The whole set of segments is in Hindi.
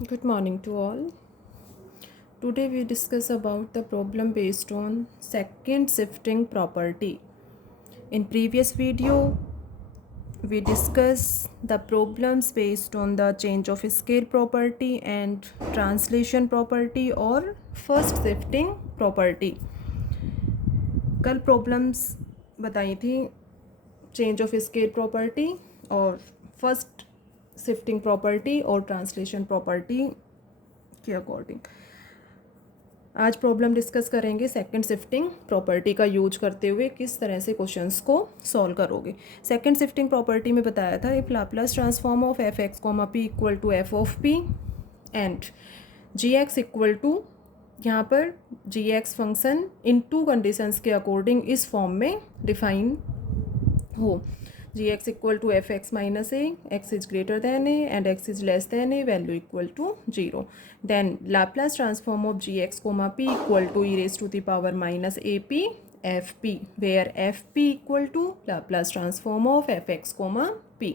Good morning to all. Today we discuss about the problem based on second shifting property. In previous video we discuss the problems based on the change of scale property and translation property or first shifting property. कल प्रॉब्लम्स बताई थी चेंज ऑफ स्केल प्रॉपर्टी और फर्स्ट शिफ्टिंग प्रॉपर्टी और ट्रांसलेशन प्रॉपर्टी के अकॉर्डिंग। आज प्रॉब्लम डिस्कस करेंगे सेकंड शिफ्टिंग प्रॉपर्टी का यूज करते हुए किस तरह से क्वेश्चंस को सॉल्व करोगे। सेकंड शिफ्टिंग प्रॉपर्टी में बताया था if Laplace transform of F X comma P equal to F of P and G X equal to, यहाँ पर G X function in two conditions के अकॉर्डिंग इस फॉर्म में डिफाइन हो, G X equal to F x minus A, X is greater than A and X is less than A, value equal to 0। Then Laplace transform of G X comma P equal to E raise to the power minus a p f p, where f p equal to Laplace transform of F x comma p.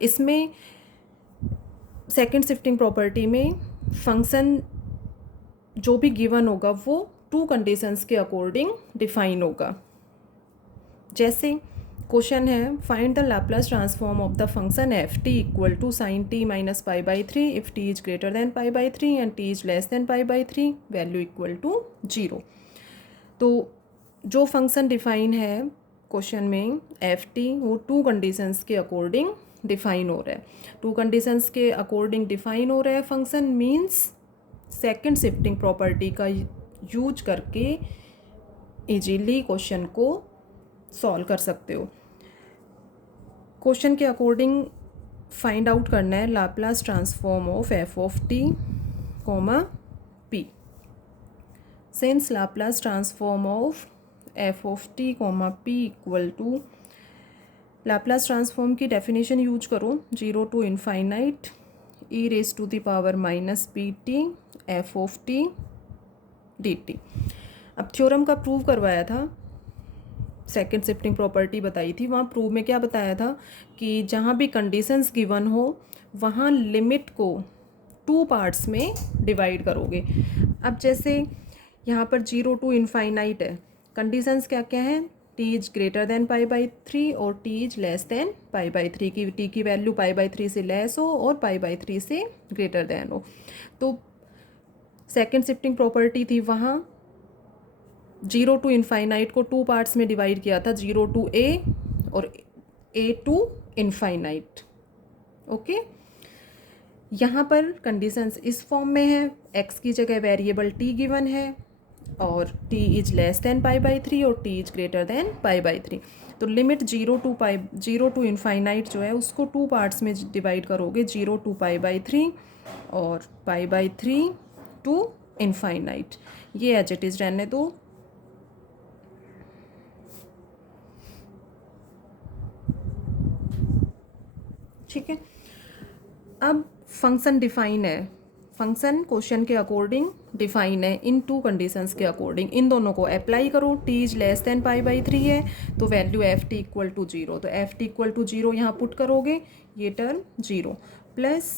इसमें सेकेंड शिफ्टिंग प्रॉपर्टी में फंक्शन जो भी गिवन होगा वो टू कंडीशंस के अकॉर्डिंग डिफाइन होगा। जैसे क्वेश्चन है find the Laplace transform of the function f t equal to sine t minus pi by 3 if t is greater than pi by 3 and t is less than pi by 3, value equal to 0। तो जो फंक्शन डिफाइन है क्वेश्चन में एफ टी वो टू कंडीशंस के अकॉर्डिंग डिफाइन हो रहा है। टू कंडीशंस के अकॉर्डिंग डिफाइन हो रहा है function means second shifting property का यूज करके इजीली क्वेश्चन को सॉल्व कर सकते हो। क्वेश्चन के अकॉर्डिंग फाइंड आउट करना है Laplace transform of f of t comma p. Since Laplace transform of f of t comma P equal to, Laplace transform की डेफिनेशन यूज करो 0 to infinite e raise to the power minus p t f of t d t. अब थ्योरम का प्रूव करवाया था, सेकेंड शिफ्टिंग प्रॉपर्टी बताई थी, वहाँ प्रूव में क्या बताया था कि जहाँ भी कंडीशंस गिवन हो वहाँ लिमिट को टू पार्ट्स में डिवाइड करोगे। अब जैसे यहाँ पर 0 टू इनफाइनाइट है, कंडीशंस क्या क्या हैं, T is greater than pi by 3 और t is less than pi by 3 की टी की वैल्यू पाई बाई 3 से लेस हो और पाई बाई 3 से ग्रेटर देन हो। तो सेकेंड शिफ्टिंग प्रॉपर्टी थी वहाँ 0 टू इनफाइनाइट को टू पार्ट्स में डिवाइड किया था, 0 टू ए और ए टू इनफाइनाइट। ओके, यहाँ पर कंडीशंस इस फॉर्म में है, एक्स की जगह वेरिएबल टी गिवन है और t is less than pi by 3 और t is greater than pi by 3। तो लिमिट 0 टू इनफाइनाइट जो है उसको टू पार्ट्स में डिवाइड करोगे, 0 टू पाई बाई 3 और पाई बाई 3 टू इनफाइनाइट। ये एज इट इज़ रहने दो। ठीक है, अब फंक्शन डिफाइन है, फंक्शन क्वेश्चन के अकॉर्डिंग डिफाइन है इन टू कंडीशंस के अकॉर्डिंग। इन दोनों को अप्लाई करो, t is less than pi by 3 है तो value f t equal to 0, तो एफ टी इक्वल टू 0 यहाँ पुट करोगे, ये term 0 plus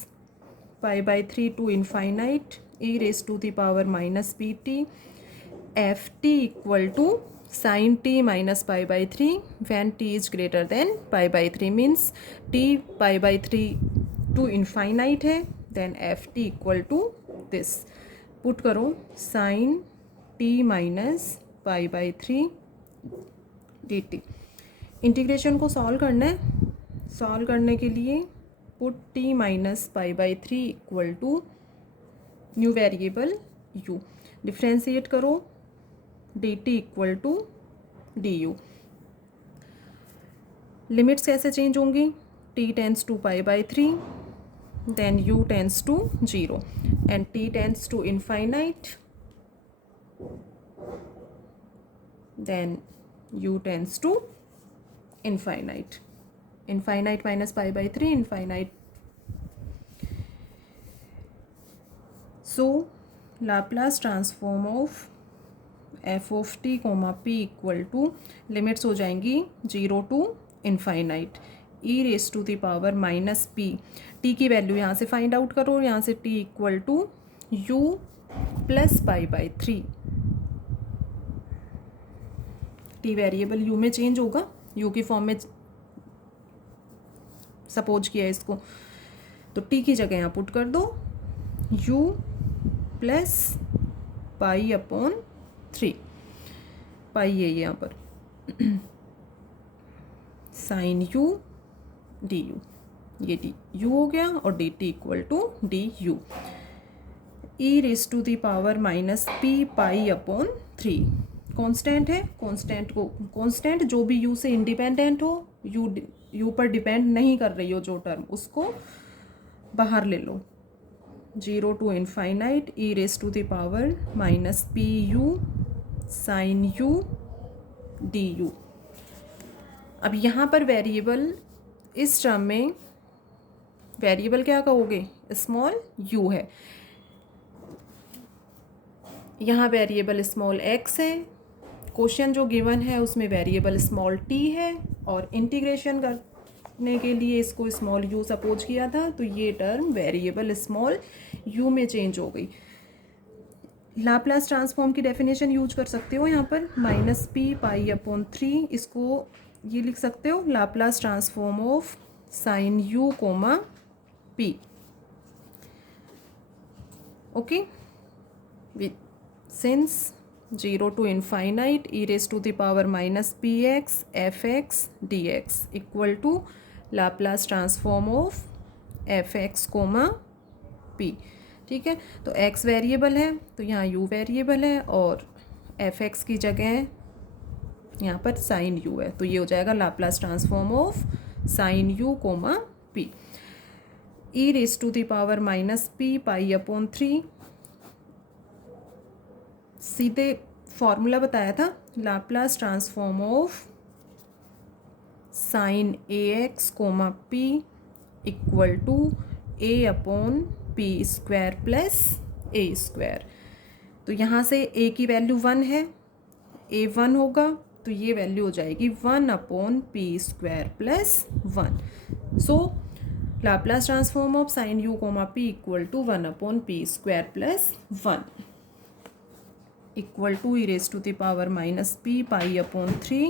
pi by 3 to infinite e raise to the power minus p t f t equal to sine t minus pi by 3 when t is greater than pi by 3 means t pi by 3 to infinite है, then f t equal to this, put करो sine t minus pi by 3 d t. Integration को सॉल्व करना है, सॉल्व करने के लिए put t minus pi by 3 equal to new variable u, differentiate करो d t equal to d u. Limits कैसे चेंज होंगी, t tends to pi by 3 then u tends to 0 and t tends to infinite then u tends to infinite, infinite minus pi by 3 infinite. So Laplace transform of f of t comma P equal to, limits हो जाएंगी 0 to infinite e raise to the power minus p t की वैल्यू यहाँ से फाइंड आउट करो, यहाँ से t equal to u plus pi by three. T variable u में चेंज होगा, यू की फॉर्म में सपोज किया इसको, तो टी की जगह यहाँ पुट कर दो u plus pi upon three, pi है यहाँ पर, साइन यू डी यू, ये डी यू हो गया और d t equal to d u e raise to the power minus p pi upon three. Constant है, कांस्टेंट को, कांस्टेंट जो भी यू से इंडिपेंडेंट हो, यू पर डिपेंड नहीं कर रही हो जो टर्म, उसको बाहर ले लो। 0 to infinite e raise to the power minus p u sine u d u. अब यहाँ पर वेरिएबल, इस टर्म में वेरिएबल क्या कहोगे, स्मॉल यू है, यहाँ वेरिएबल स्मॉल एक्स है, क्वेश्चन जो गिवन है उसमें वेरिएबल स्मॉल टी है, और इंटीग्रेशन करने के लिए इसको स्मॉल यू सपोज किया था, तो ये टर्म वेरिएबल स्मॉल यू में चेंज हो गई। लाप्लास ट्रांसफॉर्म की डेफिनेशन यूज कर सकते हो यहाँ पर, minus p pi upon three, इसको ये लिख सकते हो Laplace transform of sine u comma p. Okay, since 0 to infinite e raised to the power minus px fx dx equal to Laplace transform of fx comma p। ठीक है, तो x वेरिएबल है तो यहाँ u वेरिएबल है, और fx की जगह यहाँ पर साइन u है, तो ये हो जाएगा Laplace transform of sine u comma p। e raised to the power minus p pi upon three, सीधे फॉर्मूला बताया था, Laplace transform of sine a x comma P equal to a upon p square plus a square. तो यहाँ से ए की वैल्यू 1 है, ए 1 होगा तो ये वैल्यू हो जाएगी 1 upon p square plus 1। So Laplace transform of sine u comma P equal to 1 upon p square plus 1 equal to e raise to the power minus p pi upon three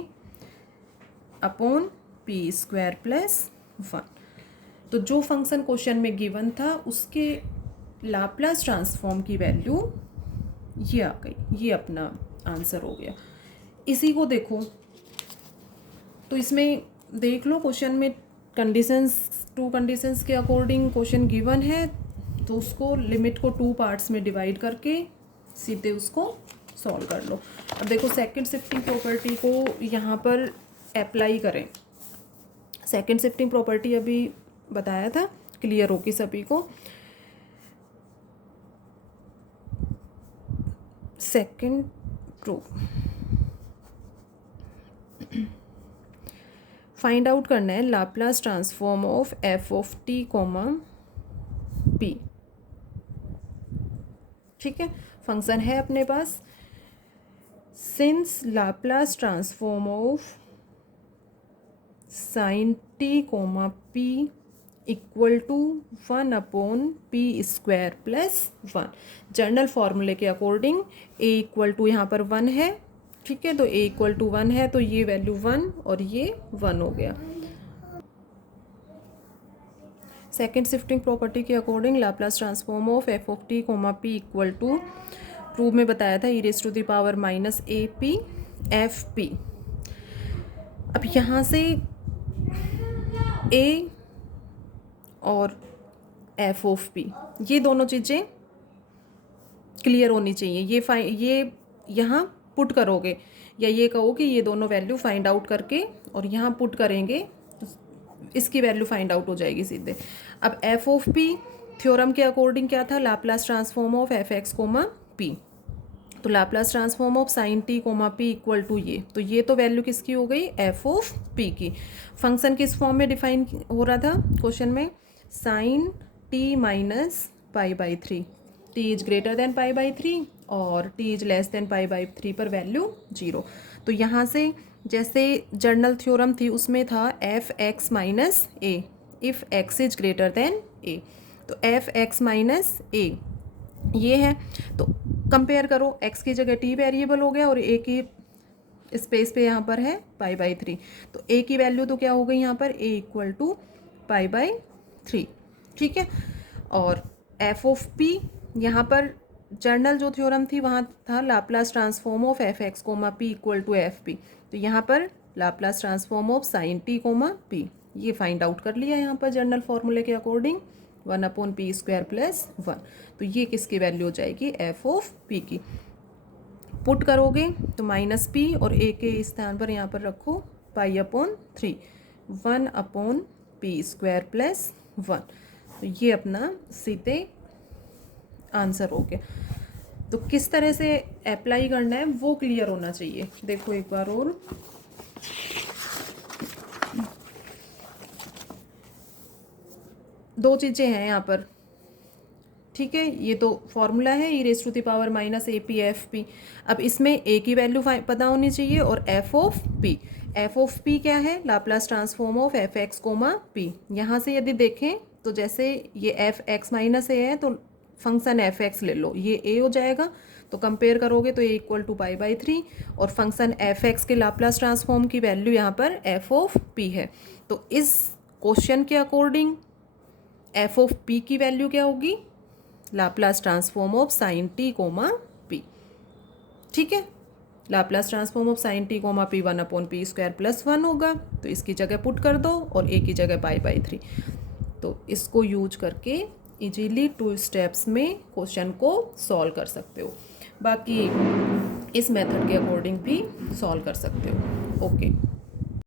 upon p square plus 1। तो जो फंक्शन क्वेश्चन में गिवन था उसके लाप्लास ट्रांसफॉर्म की वैल्यू ये आ गई, ये अपना आंसर हो गया। इसी को देखो तो इसमें देख लो, क्वेश्चन में कंडीशंस, टू कंडीशंस के अकॉर्डिंग क्वेश्चन गिवन है, तो उसको लिमिट को 2 पार्ट्स में डिवाइड करके सीधे उसको सॉल्व कर लो। अब देखो सेकंड शिफ्टिंग प्रॉपर्टी को यहाँ पर अप्लाई करें। सेकंड शिफ्टिंग प्रॉपर्टी अभी बताया था, क्लियर होगी सभी को। सेकंड प्रूफ फाइंड आउट करना है Laplace transform of f of t comma p. ठीक है, फंक्शन है अपने पास, since Laplace transform of sine t comma P equal to 1 upon p square plus 1। General फॉर्मूले के अकॉर्डिंग ए इक्वल टू यहाँ पर 1 है, ठीक है, तो ए इक्वल टू 1 है तो ये वैल्यू 1 और ये 1 हो गया। सेकेंड शिफ्टिंग प्रॉपर्टी के according Laplace transform of f of t comma P equal to, prove में बताया था e raise to the power minus a p f p. अब यहाँ से ए और एफ ऑफ पी, ये दोनों चीज़ें क्लियर होनी चाहिए। ये यहाँ पुट करोगे या ये कहो कि ये दोनों वैल्यू फाइंड आउट करके और यहाँ पुट करेंगे, इसकी वैल्यू फाइंड आउट हो जाएगी सीधे। अब एफ ऑफ पी थ्योरम के अकॉर्डिंग क्या था, Laplace transform of F x comma p, तो Laplace transform of sine t comma P equal to ये, तो ये तो वैल्यू किसकी हो गई, एफ ऑफ पी की। फंक्शन किस फॉर्म में डिफाइन हो रहा था क्वेश्चन में, sine t minus pi by three, t is greater than pi by three और t is less than pi by three पर वैल्यू 0। तो यहाँ से जैसे जर्नल थ्योरम थी उसमें था f x minus a, if x is greater than a. तो एफ एक्स माइनस ए ये है। तो कंपेयर करो, एक्स की जगह टी वेरिएबल हो गया और ए की स्पेस पे यहाँ पर है पाई/3। तो ए की वैल्यू तो क्या हो गई यहाँ पर, ए इक्वल टू पाई/3। ठीक है। और एफ ऑफ पी, यहाँ पर जर्नल जो थ्योरम थी वहाँ था Laplace transform of F x comma P equal to f p. तो यहाँ पर Laplace transform of sine t comma p, ये फाइंड आउट कर लिया यहाँ पर जर्नल फॉर्मूले के अकॉर्डिंग 1/p² + 1। तो ये किसकी वैल्यू हो जाएगी, एफ ऑफ पी की। पुट करोगे तो -p और a के स्थान पर यहाँ पर रखो पाई/3, 1/p² + 1। तो ये अपना सीधे आंसर हो गया। तो किस तरह से अप्लाई करना है वो क्लियर होना चाहिए। देखो एक बार और, दो चीज़ें हैं यहाँ पर। ठीक है, ये तो फॉर्मूला है e⁻−AP/FP। अब इसमें a की वैल्यू पता होनी चाहिए और एफ ऑफ पी क्या है, Laplace transform of F x comma p. यहाँ से यदि देखें तो जैसे ये एफ एक्स माइनस ए है तो फंक्शन एफ एक्स ले लो, ये ए हो जाएगा। तो कंपेयर करोगे तो ए इक्वल टू पाई/3 और फंक्शन एफ एक्स के लाप्लास ट्रांसफॉर्म की वैल्यू यहाँ पर एफ ऑफ पी है। तो इस क्वेश्चन के अकॉर्डिंग एफ ऑफ पी की वैल्यू क्या होगी, Laplace transform of sine t comma p. ठीक है, Laplace transform of sine t comma p 1/p² + 1 होगा। तो इसकी जगह पुट कर दो और ए की जगह पाई/3। तो इसको यूज करके इजीली 2 स्टेप्स में क्वेश्चन को सॉल्व कर सकते हो। बाकी इस मेथड के अकॉर्डिंग भी सॉल्व कर सकते हो। ओके।